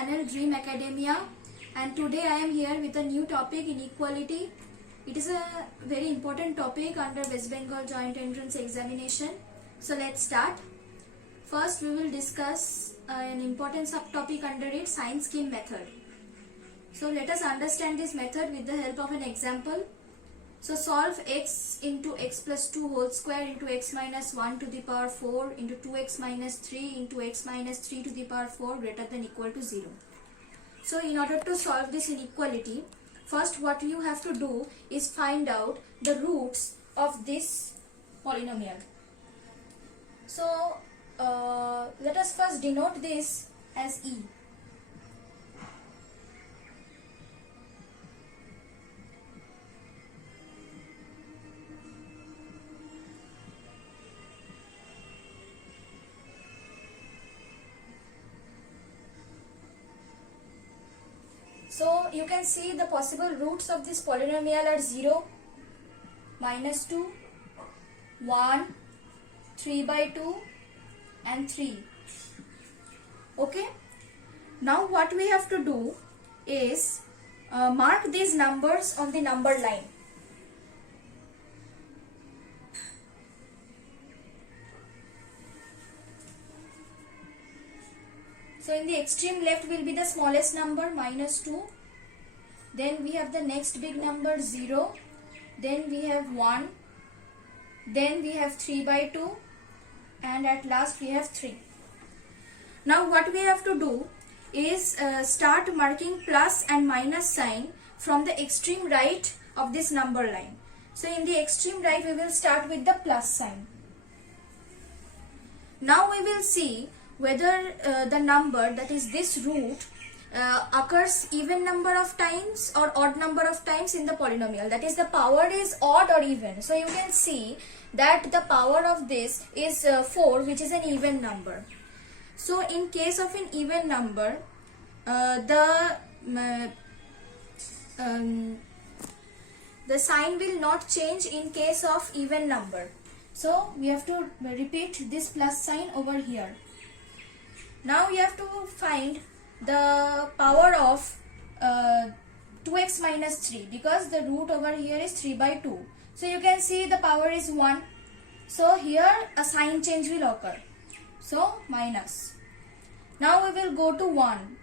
channel Dream Academia, and today I am here with a new topic, inequality. It is a very important topic under West Bengal Joint Entrance Examination. So let's start. First we will discuss an important subtopic under it, sign scheme method. So let us understand this method with the help of an example. So solve x into x plus 2 whole square into x minus 1 to the power 4 into 2x minus 3 into x minus 3 to the power 4 greater than equal to 0. So in order to solve this inequality, first what you have to do is find out the roots of this polynomial. So let us first denote this as e. So you can see the possible roots of this polynomial are 0, minus 2, 1, 3 by 2 and 3. Okay. Now what we have to do is mark these numbers on the number line. So in the extreme left will be the smallest number, minus 2. Then we have the next big number, 0. Then we have 1. Then we have 3 by 2. And at last we have 3. Now what we have to do is start marking plus and minus sign from the extreme right of this number line. So in the extreme right we will start with the plus sign. Now we will see whether the number, that is this root, occurs even number of times or odd number of times in the polynomial. That is, the power is odd or even. So you can see that the power of this is 4, which is an even number. So in case of an even number, the sign will not change in case of even number. So we have to repeat this plus sign over here. Now you have to find the power of 2x minus 3, because the root over here is 3 by 2. So you can see the power is 1. So here a sign change will occur. So minus. Now we will go to 1.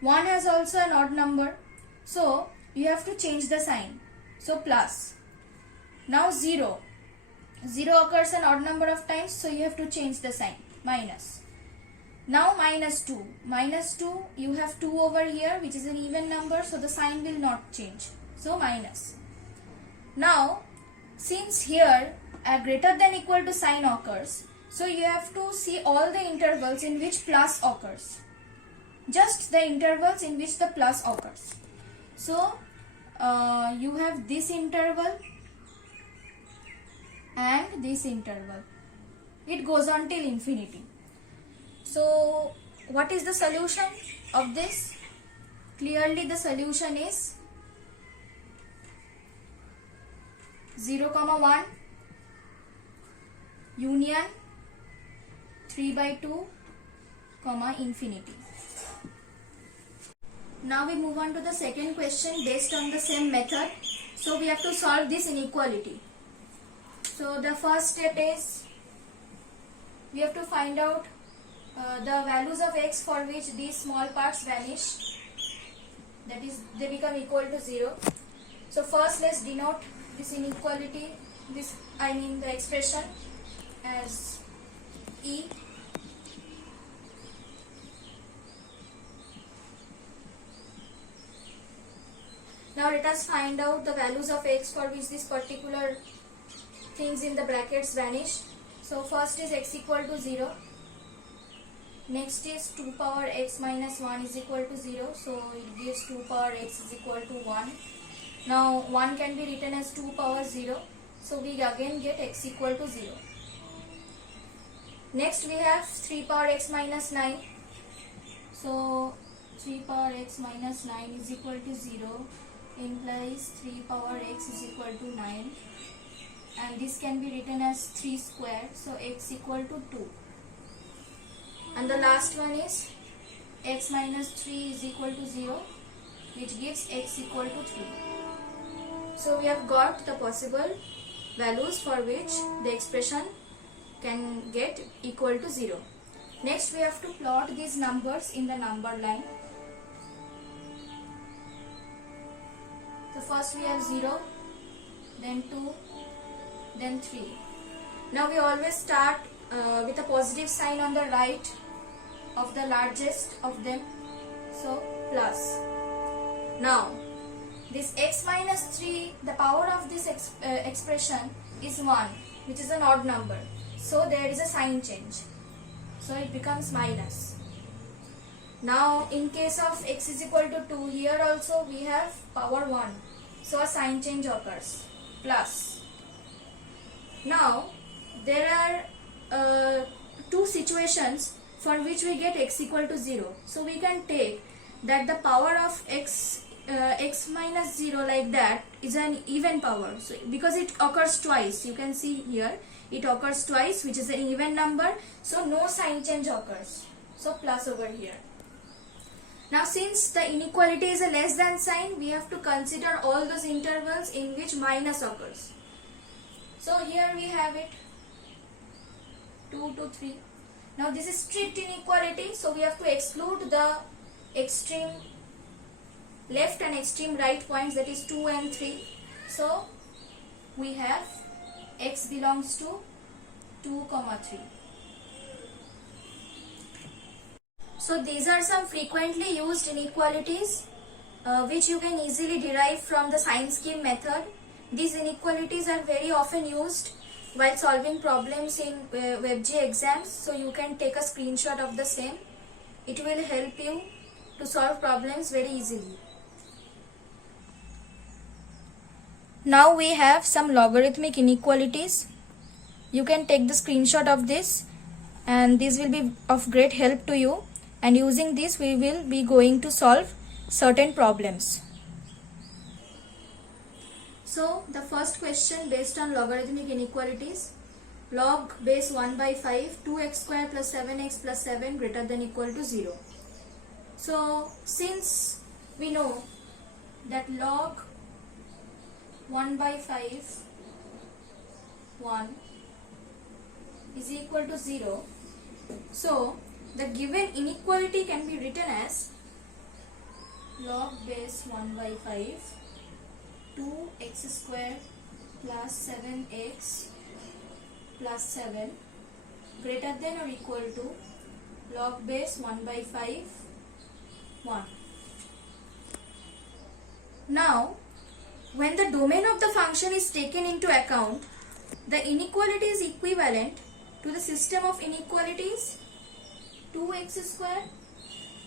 1 has also an odd number. So you have to change the sign. So plus. Now 0. 0 occurs an odd number of times. So you have to change the sign. Minus. Now minus 2. Minus 2, you have 2 over here, which is an even number, so the sign will not change. So minus. Now since here a greater than equal to sign occurs, so you have to see all the intervals in which plus occurs. Just the intervals in which the plus occurs. So you have this interval and this interval. It goes on till infinity. So what is the solution of this? Clearly the solution is 0, 1 union 3 by 2, infinity. Now we move on to the second question based on the same method. So we have to solve this inequality. So the first step is we have to find out the values of x for which these small parts vanish, that is, they become equal to 0. So first let's denote this inequality, the expression, as e. Now let us find out the values of x for which these particular things in the brackets vanish. So first is x equal to 0. Next is 2 power x minus 1 is equal to 0. So it gives 2 power x is equal to 1. Now 1 can be written as 2 power 0. So we again get x equal to 0. Next we have 3 power x minus 9. So 3 power x minus 9 is equal to 0 implies 3 power x is equal to 9. And this can be written as 3 square. So x equal to 2. And the last one is x minus 3 is equal to 0, which gives x equal to 3. So we have got the possible values for which the expression can get equal to 0. Next we have to plot these numbers in the number line. So first we have 0, then 2, then 3. Now we always start with a positive sign on the right of the largest of them, so plus. Now this x minus 3, the power of this expression is 1, which is an odd number, so there is a sign change, so it becomes minus. Now in case of x is equal to 2, here also we have power 1, so a sign change occurs, plus. Now there are two situations for which we get x equal to 0, so we can take that the power of x minus 0 like that is an even power, so because it occurs twice, you can see here it occurs twice, which is an even number, so no sign change occurs, so plus over here. Now since the inequality is a less than sign, we have to consider all those intervals in which minus occurs. So here we have it 2 to 3. Now this is strict inequality, so we have to exclude the extreme left and extreme right points, that is 2 and 3. So we have x belongs to 2, 3. So these are some frequently used inequalities which you can easily derive from the sign scheme method. These inequalities are very often used while solving problems in WebG exams, so you can take a screenshot of the same. It will help you to solve problems very easily. Now we have some logarithmic inequalities. You can take the screenshot of this, and this will be of great help to you, and using this we will be going to solve certain problems. So the first question based on logarithmic inequalities: log base 1 by 5, 2x square plus 7x plus 7 greater than equal to 0. So since we know that log 1 by 5 1 is equal to 0, so the given inequality can be written as log base 1 by 5 2x square plus 7x plus 7 greater than or equal to log base 1 by 5 1. Now when the domain of the function is taken into account, the inequality is equivalent to the system of inequalities 2x square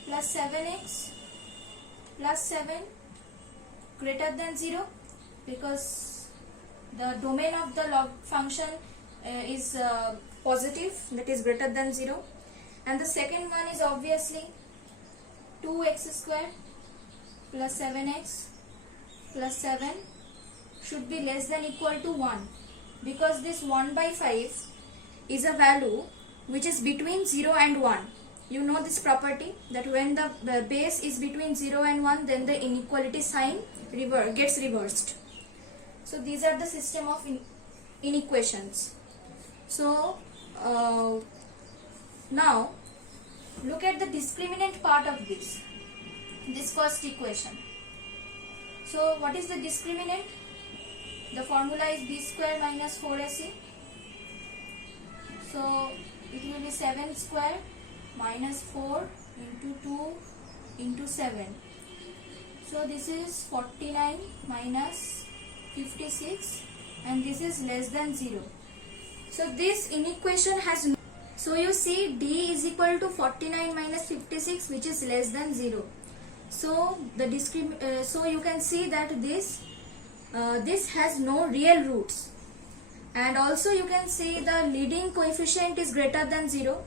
plus 7x plus 7 greater than 0, because the domain of the log function is positive, that is greater than 0, and the second one is obviously 2x square plus 7x plus 7 should be less than equal to 1, because this 1 by 5 is a value which is between 0 and 1. You know this property that when the base is between 0 and 1, then the inequality sign gets reversed. So these are the system of inequations. So now look at the discriminant part of this first equation. So what is the discriminant? The formula is b square minus 4ac. So it will be 7 square minus 4 into 2 into 7. So this is 49 minus 56, and this is less than 0. So this inequation has no. So you see d is equal to 49 minus 56, which is less than 0. So so you can see that this has no real roots, and also you can see the leading coefficient is greater than 0.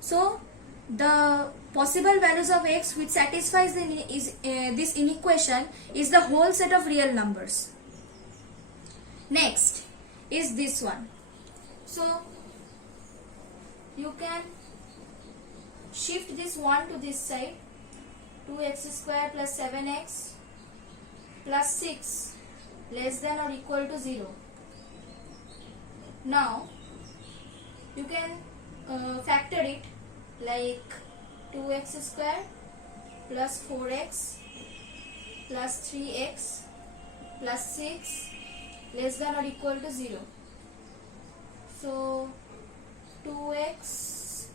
So the possible values of x which satisfies this inequation is the whole set of real numbers. Next is this one. So you can shift this 1 to this side, 2x square plus 7x plus 6 less than or equal to 0. Now you can factor it like 2x square plus 4x plus 3x plus 6 less than or equal to 0. So 2x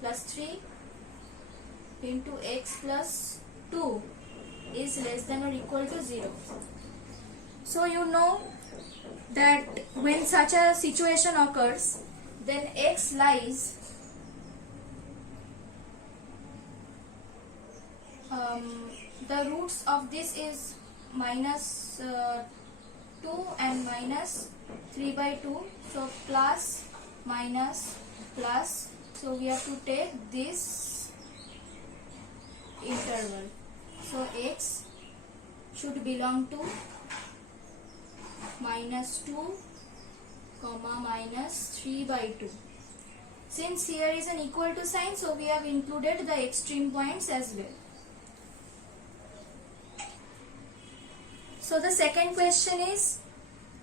plus 3 into x plus 2 is less than or equal to 0. So you know that when such a situation occurs, then x lies the roots of this is minus 2 and minus 3 by 2, so plus minus plus, so we have to take this interval. So x should belong to minus 2 comma minus 3 by 2. Since here is an equal to sign, so we have included the extreme points as well. So the second question is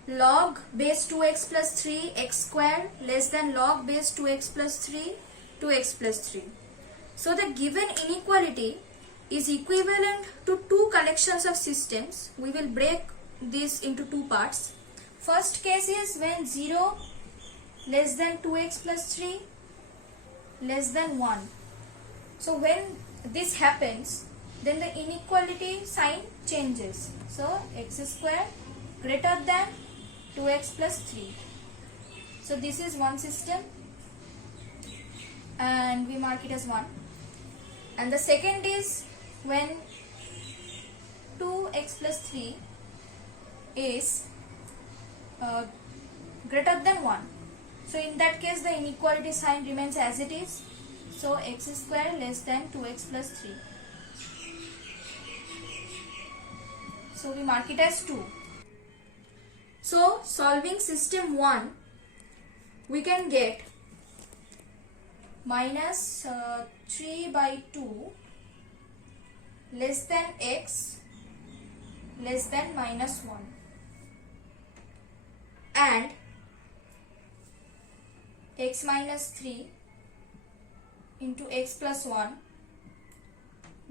log base 2x plus 3 x square less than log base 2x plus 3 2x plus 3. So the given inequality is equivalent to two collections of systems. We will break this into two parts. First case is when 0 less than 2x plus 3 less than 1. So when this happens, then the inequality sign changes. So x square greater than 2x plus 3. So this is one system and we mark it as 1. And the second is when 2x plus 3 is greater than 1. So in that case the inequality sign remains as it is. So x square less than 2x plus 3. So we mark it as 2. So solving system 1, we can get minus 3 by 2 less than x less than minus 1 and x minus 3 into x plus 1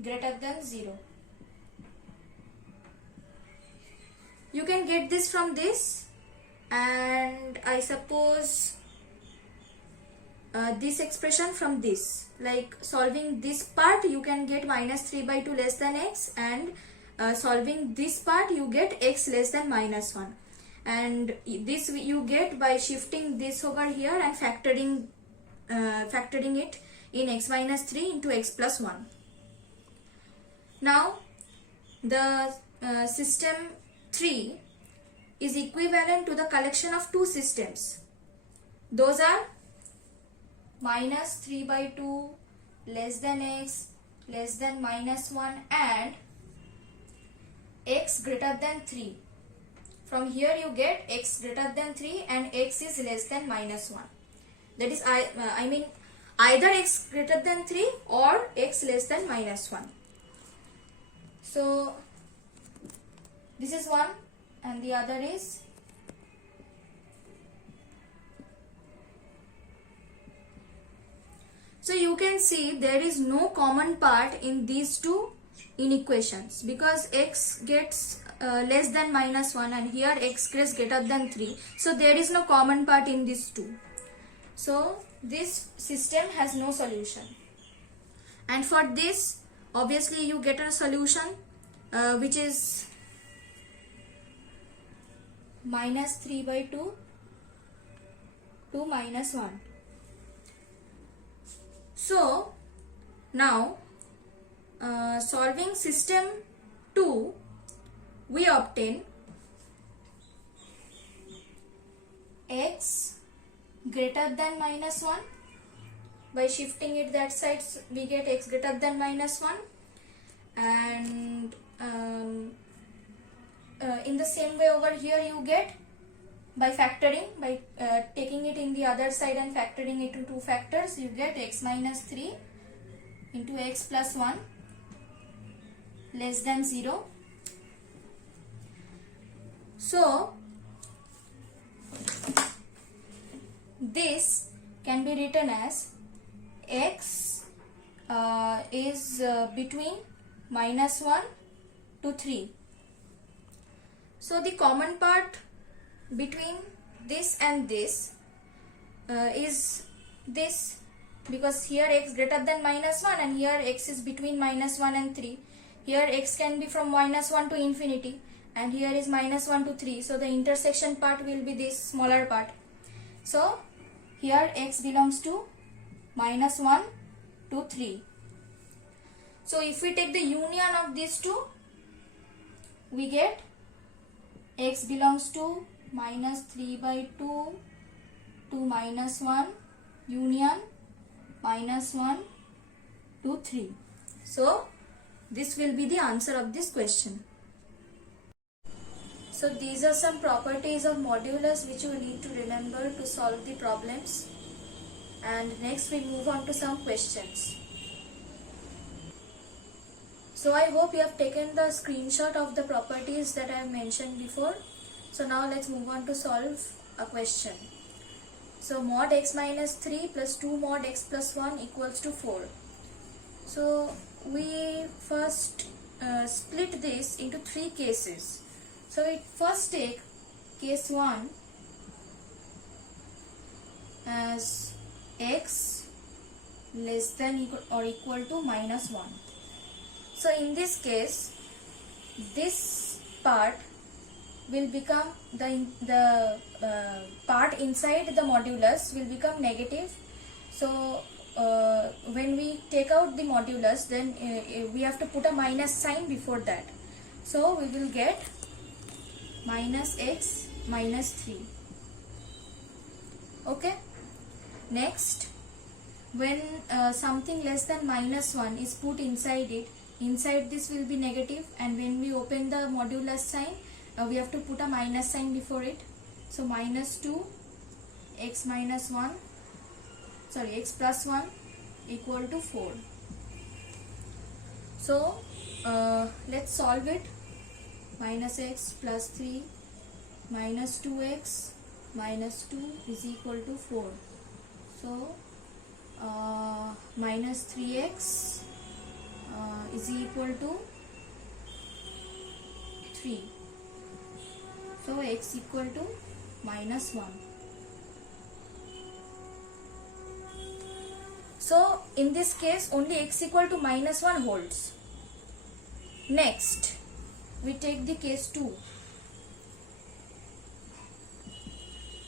greater than 0. You can get this from this, and I suppose this expression from this. Like solving this part you can get minus 3 by 2 less than x, and solving this part you get x less than minus 1. And this you get by shifting this over here and factoring it in x minus 3 into x plus 1. Now the system 3 is equivalent to the collection of two systems. Those are minus 3 by 2 less than x less than minus 1 and x greater than 3. From here you get x greater than 3 and x is less than minus 1. That is I mean either x greater than 3 or x less than minus 1. So this is one and the other is so you can see there is no common part in these two inequations because x gets less than minus 1 and here x gets greater than 3. So there is no common part in these two. So this system has no solution. And for this obviously you get a solution which is minus 3 by 2 to minus 1. So now solving system 2, we obtain x greater than minus 1. By shifting it that side we get x greater than minus 1, and in the same way over here you get by factoring, by taking it in the other side and factoring it to two factors, you get x minus 3 into x plus 1 less than 0. So this can be written as x is between minus 1 to 3. So the common part between this and this is this, because here x greater than minus 1 and here x is between minus 1 and 3. Here x can be from minus 1 to infinity and here is minus 1 to 3. So the intersection part will be this smaller part. So here x belongs to minus 1 to 3. So if we take the union of these two, we get x belongs to minus 3 by 2 to minus 1 union minus 1 to 3. So this will be the answer of this question. So these are some properties of modulus which you need to remember to solve the problems. And next we move on to some questions. So I hope you have taken the screenshot of the properties that I have mentioned before. So now let's move on to solve a question. So mod x minus 3 plus 2 mod x plus 1 equals to 4. So we first split this into 3 cases. So we first take case 1 as x less than or equal to minus 1. So in this case, this part will become the part inside the modulus will become negative. So when we take out the modulus, then we have to put a minus sign before that. So we will get minus x minus 3. Okay. Next, when something less than minus 1 is put inside it, inside this will be negative, and when we open the modulus sign, we have to put a minus sign before it. So minus 2 x minus 1, sorry, x plus 1 equal to 4. So let's solve it. Minus x plus 3 minus 2x minus 2 is equal to 4. So minus 3x is equal to 3. So x equal to minus 1. So in this case only x equal to minus 1 holds. Next we take the case 2.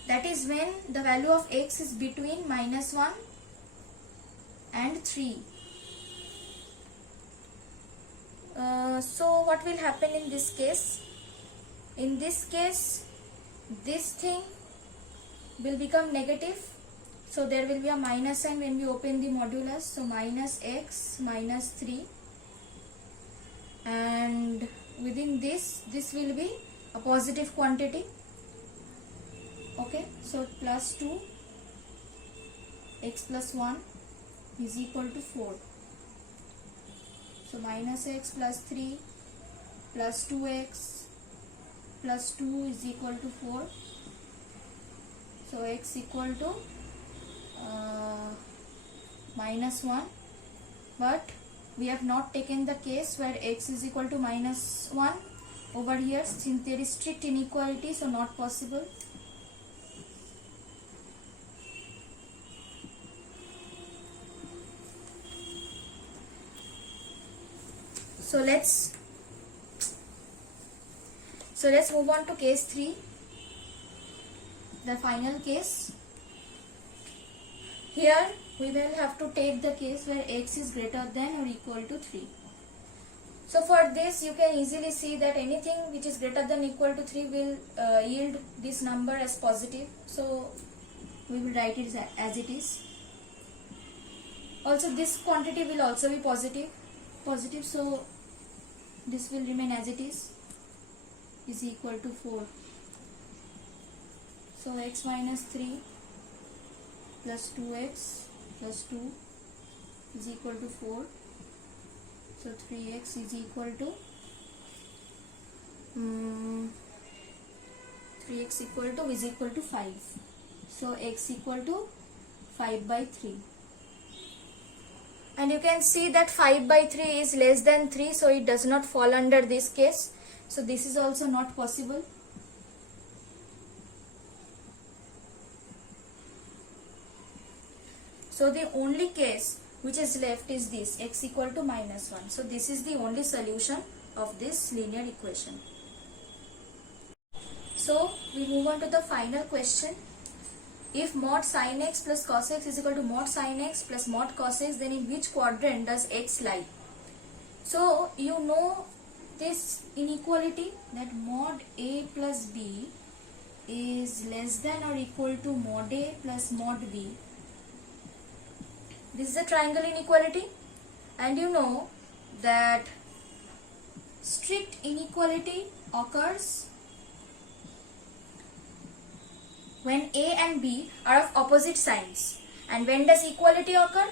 That is when the value of x is between minus 1 and 3. So what will happen in this case? In this case, this thing will become negative. So there will be a minus sign when we open the modulus. So minus x minus 3. And within this will be a positive quantity. Okay, so plus 2 x plus 1 is equal to 4. So minus x plus 3 plus 2x plus 2 is equal to 4. So x equal to minus 1. But we have not taken the case where x is equal to minus 1 over here, since there is strict inequality, so not possible. So let's move on to case 3, the final case. Here we will have to take the case where x is greater than or equal to 3. So for this you can easily see that anything which is greater than or equal to 3 will yield this number as positive. So we will write it as it is. Also this quantity will also be positive, so this will remain as it is equal to 4. So x minus 3 plus 2x plus 2 is equal to 4. So 3x is equal to 3x is equal to 5. So x equal to 5 by 3. And you can see that 5 by 3 is less than 3, so it does not fall under this case. So this is also not possible. So the only case which is left is this, x equal to -1. So this is the only solution of this linear equation. So we move on to the final question. If mod sin x plus cos x is equal to mod sin x plus mod cos x, then in which quadrant does x lie? So you know this inequality, that mod a plus b is less than or equal to mod a plus mod b. This is a triangle inequality, and you know that strict inequality occurs when a and b are of opposite signs. And when does equality occur?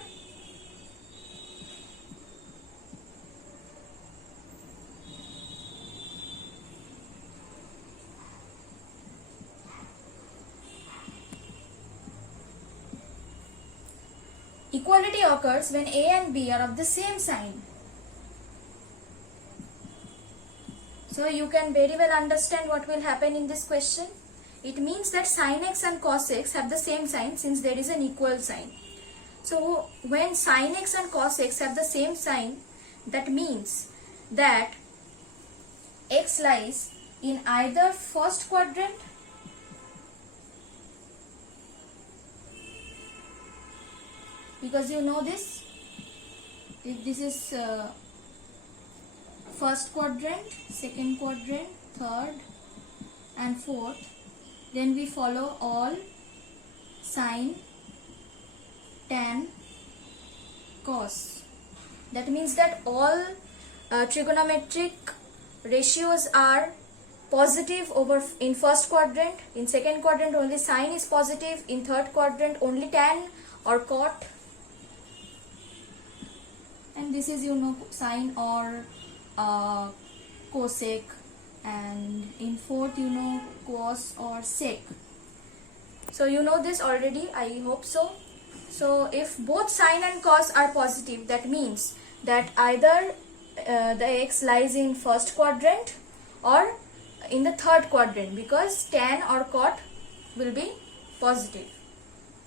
Equality occurs when a and b are of the same sign. So you can very well understand what will happen in this question. It means that sin x and cos x have the same sign, since there is an equal sign. So when sin x and cos x have the same sign, that means that x lies in either first quadrant because you know this, if this is first quadrant, second quadrant, third and fourth, then we follow all sine, tan, cos. That means that all trigonometric ratios are positive over in first quadrant, in second quadrant only sine is positive, in third quadrant only tan or cot, and this is, you know, sine or cosec, and in fourth, you know, cos or sec. So you know this already, I hope so. So if both sine and cos are positive, that means that either the x lies in first quadrant or in the third quadrant, because tan or cot will be positive.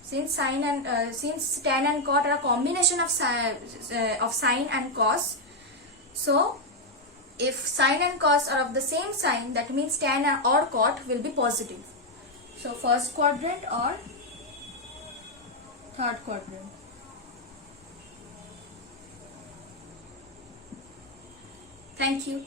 Since tan and cot are a combination of sine and cos, so if sine and cos are of the same sign, that means tan or cot will be positive. So first quadrant or third quadrant. Thank you.